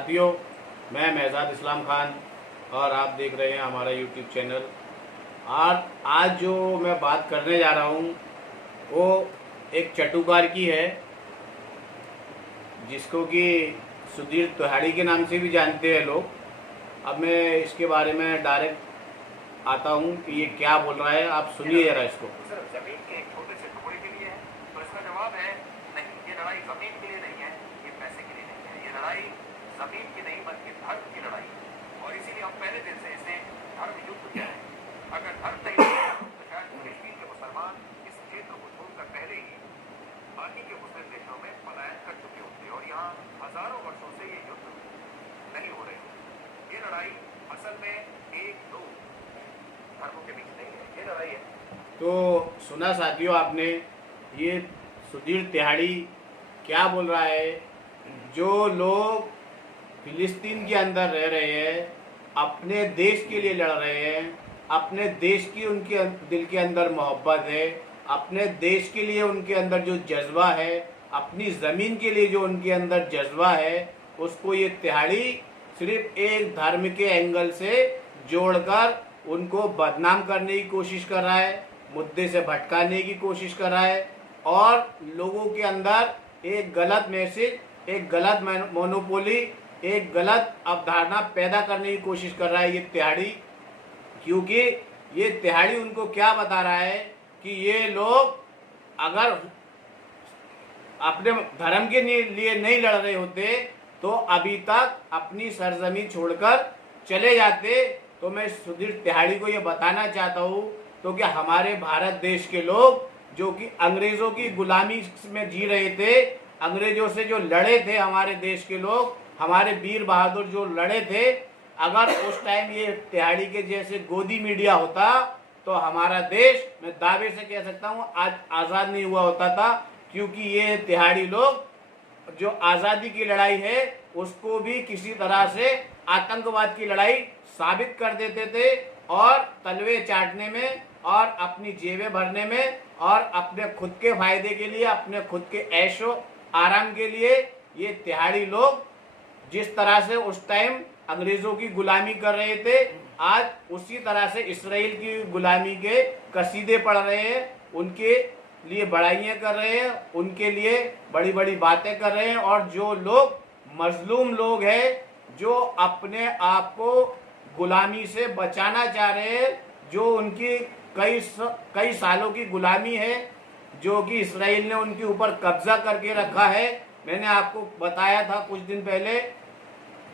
साथियों, मैं महजाद इस्लाम खान और आप देख रहे हैं हमारा यूट्यूब चैनल। और आज जो मैं बात करने जा रहा हूँ वो एक चटुकार की है, जिसको कि सुधीर तिहाड़ी के नाम से भी जानते हैं लोग। अब मैं इसके बारे में डायरेक्ट आता हूँ कि ये क्या बोल रहा है, आप सुनिए जरा इसको। सिर्फ जमीन के एक छोटे से टुकड़े के लिए है, तो इसका जवाब है नहीं, ये लड़ाई जमीन के लिए नहीं है, ये पैसे के लिए नहीं है, ये लड़ाई जमीन की नहीं बल्कि धर्म की लड़ाई है। और इसीलिए हम पहले दिन से इसे धर्म युद्ध कह रहे हैं। अगर धर्म नहीं होता तो शायद कश्मीर के मुसलमान इस क्षेत्र को छोड़कर पहले ही बाकी के मुस्लिम देशों में पलायन कर चुके होते और यहाँ हजारों वर्षों से ये युद्ध नहीं हो रहे होते। ये लड़ाई असल में एक दो धर्मों के बीच नहीं है, ये लड़ाई है। तो सुना साथियों आपने, ये सुधीर तिहाड़ी क्या बोल रहा है। जो लोग फिलिस्तीन के अंदर रह रहे हैं, अपने देश के लिए लड़ रहे हैं, अपने देश की उनके दिल के अंदर मोहब्बत है, अपने देश के लिए उनके अंदर जो जज्बा है, अपनी ज़मीन के लिए जो उनके अंदर जज्बा है, उसको ये तिहाड़ी सिर्फ एक धर्म के एंगल से जोड़कर उनको बदनाम करने की कोशिश कर रहा है, मुद्दे से भटकाने की कोशिश कर रहा है और लोगों के अंदर एक गलत मैसेज, एक गलत मोनोपोली, एक गलत अवधारणा पैदा करने की कोशिश कर रहा है ये तिहाड़ी। क्योंकि ये तिहाड़ी उनको क्या बता रहा है कि ये लोग अगर अपने धर्म के लिए नहीं लड़ रहे होते तो अभी तक अपनी सरजमी छोड़कर चले जाते। तो मैं सुधीर तिहाड़ी को ये बताना चाहता हूँ तो कि हमारे भारत देश के लोग जो कि अंग्रेजों की गुलामी में जी रहे थे, अंग्रेजों से जो लड़े थे, हमारे देश के लोग, हमारे वीर बहादुर जो लड़े थे, अगर उस टाइम ये तिहाड़ी के जैसे गोदी मीडिया होता तो हमारा देश, मैं दावे से कह सकता हूँ, आज आज़ाद नहीं हुआ होता था। क्योंकि ये तिहाड़ी लोग जो आज़ादी की लड़ाई है उसको भी किसी तरह से आतंकवाद की लड़ाई साबित कर देते थे और तलवे चाटने में और अपनी जेबें भरने में और अपने खुद के फायदे के लिए, अपने खुद के ऐशो आराम के लिए ये तिहाड़ी लोग जिस तरह से उस टाइम अंग्रेजों की गुलामी कर रहे थे, आज उसी तरह से इसराइल की गुलामी के कसीदे पढ़ रहे हैं, उनके लिए बड़ाइयाँ कर रहे हैं, उनके लिए बड़ी बड़ी बातें कर रहे हैं। और जो लोग मजलूम लोग हैं, जो अपने आप को गुलामी से बचाना चाह रहे हैं, जो उनकी कई सालों की गुलामी है, जो कि इसराइल ने उनके ऊपर कब्जा करके रखा है। मैंने आपको बताया था कुछ दिन पहले,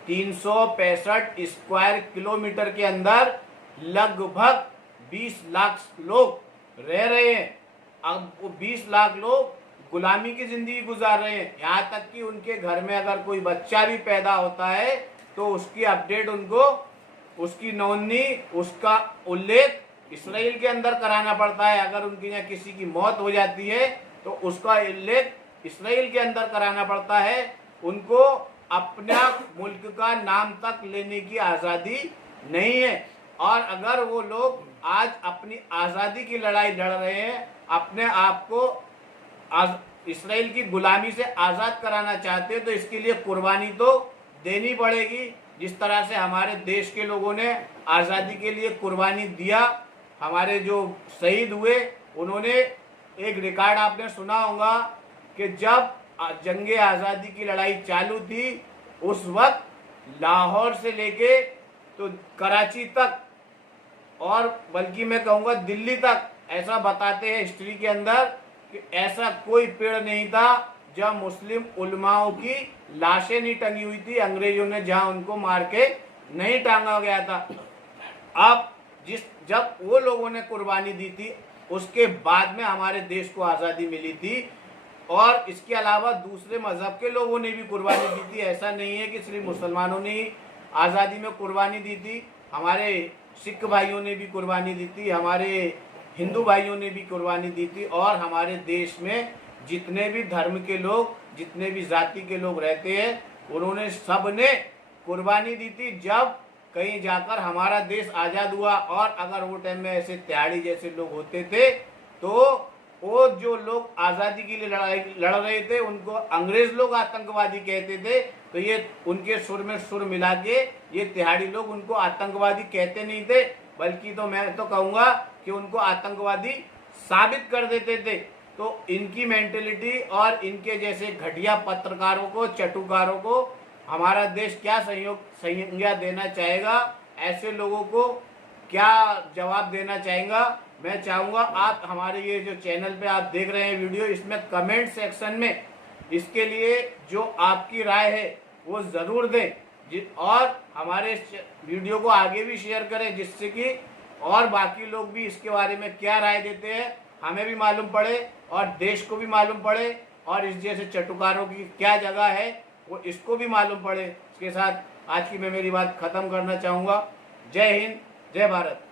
365 स्क्वायर किलोमीटर के अंदर लगभग 20 लाख लोग रह रहे हैं। अब वो 20 लाख लोग गुलामी की जिंदगी गुजार रहे हैं। यहाँ तक कि उनके घर में अगर कोई बच्चा भी पैदा होता है तो उसकी अपडेट उनको, उसकी नोंदनी, उसका उल्लेख इसराइल के अंदर कराना पड़ता है। अगर उनके यहाँ किसी की मौत हो जाती है तो उसका उल्लेख इसराइल के अंदर कराना पड़ता है। उनको अपना मुल्क का नाम तक लेने की आज़ादी नहीं है। और अगर वो लोग आज अपनी आज़ादी की लड़ाई लड़ रहे हैं, अपने आप को इसराइल की गुलामी से आज़ाद कराना चाहते हैं, तो इसके लिए कुर्बानी तो देनी पड़ेगी। जिस तरह से हमारे देश के लोगों ने आज़ादी के लिए कुर्बानी दिया, हमारे जो शहीद हुए, उन्होंने एक रिकॉर्ड आपने सुना होगा कि जब जंगे आज़ादी की लड़ाई चालू थी, उस वक्त लाहौर से लेके तो कराची तक और बल्कि मैं कहूँगा दिल्ली तक, ऐसा बताते हैं हिस्ट्री के अंदर कि ऐसा कोई पेड़ नहीं था जब मुस्लिम उलमाओं की लाशें नहीं टंगी हुई थी, अंग्रेजों ने जहां उनको मार के नहीं टांगा गया था। अब जब वो लोगों ने कुर्बानी दी थी, उसके बाद में हमारे देश को आज़ादी मिली थी। और इसके अलावा दूसरे मजहब के लोगों ने भी कुर्बानी दी थी। ऐसा नहीं है कि सिर्फ मुसलमानों ने ही आज़ादी में कुर्बानी दी थी, हमारे सिख भाइयों ने भी कुर्बानी दी थी, हमारे हिंदू भाइयों ने भी कुर्बानी दी थी। और हमारे देश में जितने भी धर्म के लोग, जितने भी जाति के लोग रहते हैं, उन्होंने सब ने कुर्बानी दी थी जब कहीं जाकर हमारा देश आज़ाद हुआ। और अगर वो टाइम में ऐसे तिहाड़ी जैसे लोग होते थे तो वो जो लोग आज़ादी के लिए लड़ाई लड़ रहे थे उनको अंग्रेज लोग आतंकवादी कहते थे, तो ये उनके सुर में सुर मिला के ये तिहाड़ी लोग उनको आतंकवादी कहते नहीं थे, बल्कि तो मैं तो कहूँगा कि उनको आतंकवादी साबित कर देते थे। तो इनकी मेंटेलिटी और इनके जैसे घटिया पत्रकारों को, चटुकारों को हमारा देश क्या संज्ञा देना चाहेगा, ऐसे लोगों को क्या जवाब देना चाहेगा। मैं चाहूँगा आप हमारे ये जो चैनल पे आप देख रहे हैं वीडियो, इसमें कमेंट सेक्शन में इसके लिए जो आपकी राय है वो ज़रूर दें और हमारे वीडियो को आगे भी शेयर करें, जिससे कि और बाकी लोग भी इसके बारे में क्या राय देते हैं हमें भी मालूम पड़े और देश को भी मालूम पड़े और इस जैसे चटुकारों की क्या जगह है वो इसको भी मालूम पड़े। इसके साथ आज की मैं मेरी बात ख़त्म करना चाहूँगा। जय हिंद, जय भारत।